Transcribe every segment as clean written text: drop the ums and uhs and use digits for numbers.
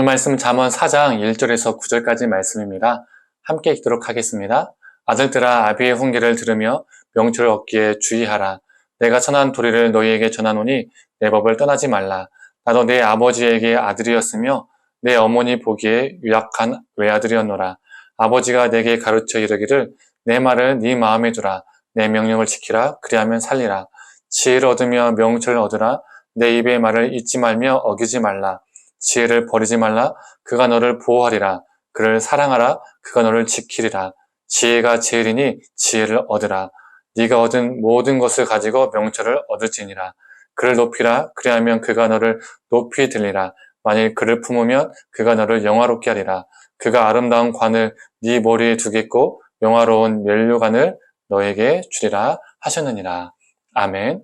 오늘 말씀 잠언 4장 1절에서 9절까지 말씀입니다. 함께 읽도록 하겠습니다. 아들들아 아비의 훈계를 들으며 명철을 얻기에 주의하라. 내가 선한 도리를 너희에게 전하노니 내 법을 떠나지 말라. 나도 내 아버지에게 아들이었으며 내 어머니 보기에 유약한 외아들이었노라. 아버지가 내게 가르쳐 이르기를 내 말을 네 마음에 두라. 내 명령을 지키라. 그리하면 살리라. 지혜를 얻으며 명철을 얻으라. 내 입의 말을 잊지 말며 어기지 말라. 지혜를 버리지 말라. 그가 너를 보호하리라. 그를 사랑하라. 그가 너를 지키리라. 지혜가 제일이니 지혜를 얻으라. 네가 얻은 모든 것을 가지고 명철을 얻을지니라. 그를 높이라. 그리하면 그가 너를 높이 들리라. 만일 그를 품으면 그가 너를 영화롭게 하리라. 그가 아름다운 관을 네 머리에 두겠고 영화로운 면류관을 너에게 주리라 하셨느니라. 아멘.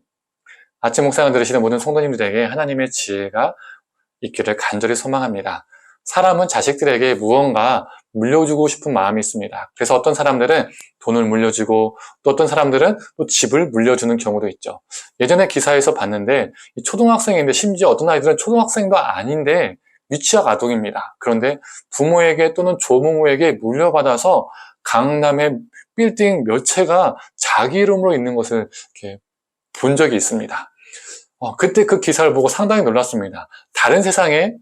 아침 묵상을 들으시는 모든 성도님들에게 하나님의 지혜가 있기를 간절히 소망합니다. 사람은 자식들에게 무언가 물려주고 싶은 마음이 있습니다. 그래서 어떤 사람들은 돈을 물려주고 또 어떤 사람들은 또 집을 물려주는 경우도 있죠. 예전에 기사에서 봤는데 초등학생인데 심지어 어떤 아이들은 초등학생도 아닌데 미취학 아동입니다. 그런데 부모에게 또는 조부모에게 물려받아서 강남의 빌딩 몇 채가 자기 이름으로 있는 것을 이렇게 본 적이 있습니다. 그때 그 기사를 보고 상당히 놀랐습니다. 다른 세상에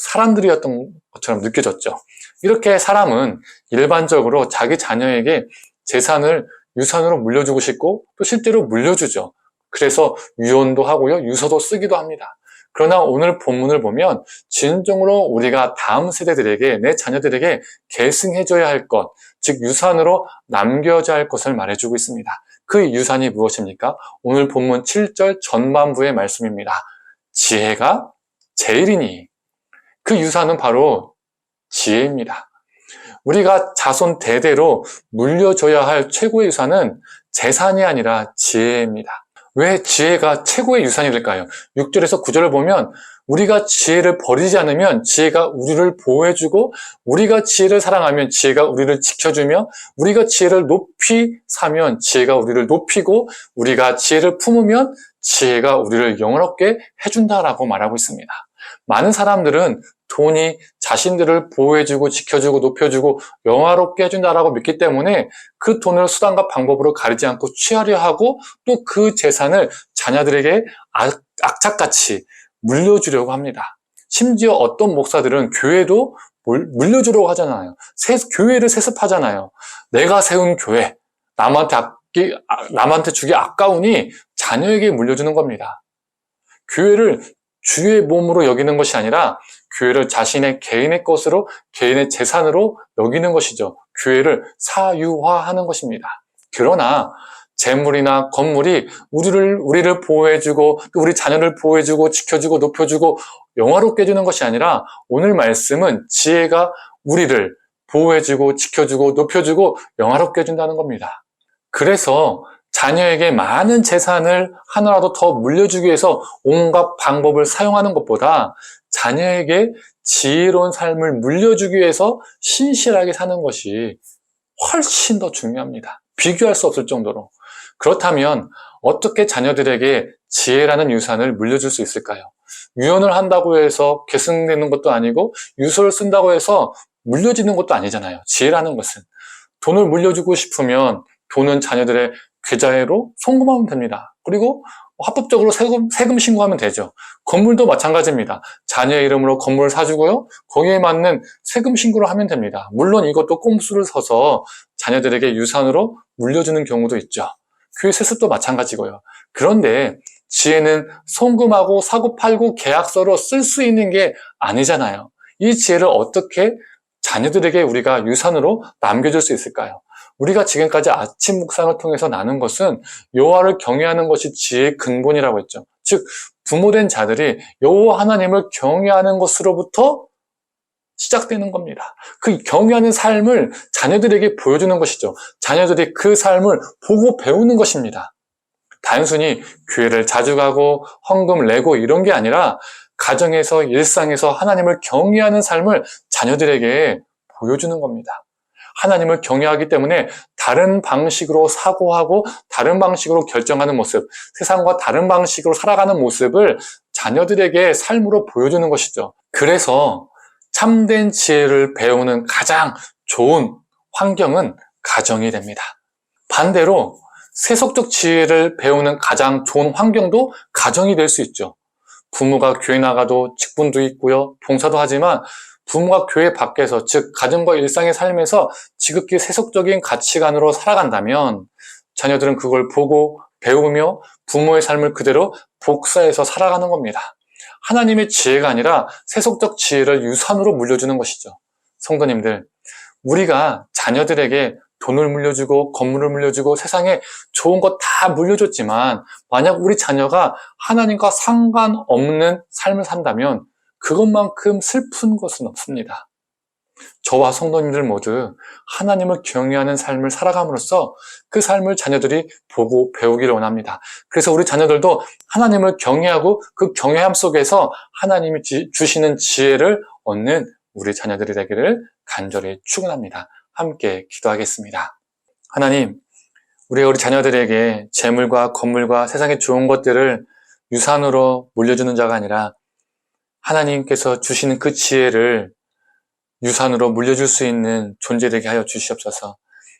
사람들이었던 것처럼 느껴졌죠. 이렇게 사람은 일반적으로 자기 자녀에게 재산을 유산으로 물려주고 싶고 또 실제로 물려주죠. 그래서 유언도 하고요, 유서도 쓰기도 합니다. 그러나 오늘 본문을 보면 진정으로 우리가 다음 세대들에게, 내 자녀들에게 계승해줘야 할 것, 즉 유산으로 남겨줘야 할 것을 말해주고 있습니다. 그 유산이 무엇입니까? 오늘 본문 7절 전반부의 말씀입니다. 지혜가 제일이니. 그 유산은 바로 지혜입니다. 우리가 자손 대대로 물려줘야 할 최고의 유산은 재산이 아니라 지혜입니다. 왜 지혜가 최고의 유산이 될까요? 6절에서 9절을 보면 우리가 지혜를 버리지 않으면 지혜가 우리를 보호해주고 우리가 지혜를 사랑하면 지혜가 우리를 지켜주며 우리가 지혜를 높이 사면 지혜가 우리를 높이고 우리가 지혜를 품으면 지혜가 우리를 영원롭게 해준다라고 말하고 있습니다. 많은 사람들은 돈이 자신들을 보호해주고 지켜주고 높여주고 영화롭게 해준다라고 믿기 때문에 그 돈을 수단과 방법으로 가리지 않고 취하려 하고 또 그 재산을 자녀들에게 악착같이 물려주려고 합니다. 심지어 어떤 목사들은 교회도 물려주려고 하잖아요. 교회를 세습하잖아요. 내가 세운 교회, 남한테 주기 아까우니 자녀에게 물려주는 겁니다. 교회를 주의 몸으로 여기는 것이 아니라 교회를 자신의 개인의 것으로, 개인의 재산으로 여기는 것이죠. 교회를 사유화하는 것입니다. 그러나 재물이나 건물이 우리를 보호해주고 또 우리 자녀를 보호해주고 지켜주고 높여주고 영화롭게 해주는 것이 아니라 오늘 말씀은 지혜가 우리를 보호해주고 지켜주고 높여주고 영화롭게 해준다는 겁니다. 그래서 자녀에게 많은 재산을 하나라도 더 물려주기 위해서 온갖 방법을 사용하는 것보다 자녀에게 지혜로운 삶을 물려주기 위해서 신실하게 사는 것이 훨씬 더 중요합니다. 비교할 수 없을 정도로. 그렇다면 어떻게 자녀들에게 지혜라는 유산을 물려줄 수 있을까요? 유언을 한다고 해서 계승되는 것도 아니고 유서를 쓴다고 해서 물려지는 것도 아니잖아요. 지혜라는 것은. 돈을 물려주고 싶으면 돈은 자녀들의 계좌로 송금하면 됩니다. 그리고 합법적으로 세금 신고하면 되죠. 건물도 마찬가지입니다. 자녀의 이름으로 건물을 사주고요. 거기에 맞는 세금 신고를 하면 됩니다. 물론 이것도 꼼수를 서서 자녀들에게 유산으로 물려주는 경우도 있죠. 교회 세습도 마찬가지고요. 그런데 지혜는 송금하고 사고 팔고 계약서로 쓸 수 있는 게 아니잖아요. 이 지혜를 어떻게 자녀들에게 우리가 유산으로 남겨줄 수 있을까요? 우리가 지금까지 아침 묵상을 통해서 나눈 것은 여호와를 경외하는 것이 지혜의 근본이라고 했죠. 즉 부모된 자들이 여호와 하나님을 경외하는 것으로부터 시작되는 겁니다. 그 경외하는 삶을 자녀들에게 보여주는 것이죠. 자녀들이 그 삶을 보고 배우는 것입니다. 단순히 교회를 자주 가고 헌금 내고 이런 게 아니라 가정에서 일상에서 하나님을 경외하는 삶을 자녀들에게 보여주는 겁니다. 하나님을 경외하기 때문에 다른 방식으로 사고하고 다른 방식으로 결정하는 모습, 세상과 다른 방식으로 살아가는 모습을 자녀들에게 삶으로 보여주는 것이죠. 그래서 참된 지혜를 배우는 가장 좋은 환경은 가정이 됩니다. 반대로 세속적 지혜를 배우는 가장 좋은 환경도 가정이 될 수 있죠. 부모가 교회 나가도 직분도 있고요, 봉사도 하지만 부모가 교회 밖에서, 즉 가정과 일상의 삶에서 지극히 세속적인 가치관으로 살아간다면 자녀들은 그걸 보고 배우며 부모의 삶을 그대로 복사해서 살아가는 겁니다. 하나님의 지혜가 아니라 세속적 지혜를 유산으로 물려주는 것이죠. 성도님들, 우리가 자녀들에게 돈을 물려주고 건물을 물려주고 세상에 좋은 것 다 물려줬지만 만약 우리 자녀가 하나님과 상관없는 삶을 산다면 그것만큼 슬픈 것은 없습니다. 저와 성도님들 모두 하나님을 경외하는 삶을 살아감으로써 그 삶을 자녀들이 보고 배우기를 원합니다. 그래서 우리 자녀들도 하나님을 경외하고 그 경외함 속에서 하나님이 주시는 지혜를 얻는 우리 자녀들이 되기를 간절히 축원합니다. 함께 기도하겠습니다. 하나님, 우리 자녀들에게 재물과 건물과 세상의 좋은 것들을 유산으로 물려주는 자가 아니라 하나님께서 주시는 그 지혜를 유산으로 물려줄 수 있는 존재 되게 하여 주시옵소서.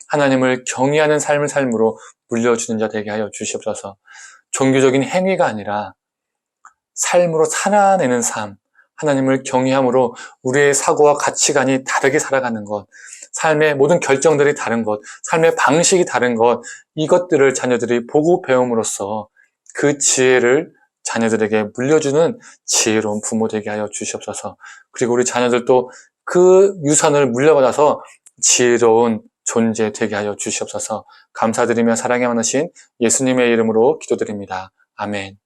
하나님을 경외하는 삶을 삶으로 물려주는 자 되게 하여 주시옵소서. 종교적인 행위가 아니라 삶으로 살아내는 삶, 하나님을 경외함으로 우리의 사고와 가치관이 다르게 살아가는 것, 삶의 모든 결정들이 다른 것, 삶의 방식이 다른 것, 이것들을 자녀들이 보고 배움으로써 그 지혜를 자녀들에게 물려주는 지혜로운 부모 되게 하여 주시옵소서. 그리고 우리 자녀들도 그 유산을 물려받아서 지혜로운 존재 되게 하여 주시옵소서. 감사드리며 사랑에 많으신 예수님의 이름으로 기도드립니다. 아멘.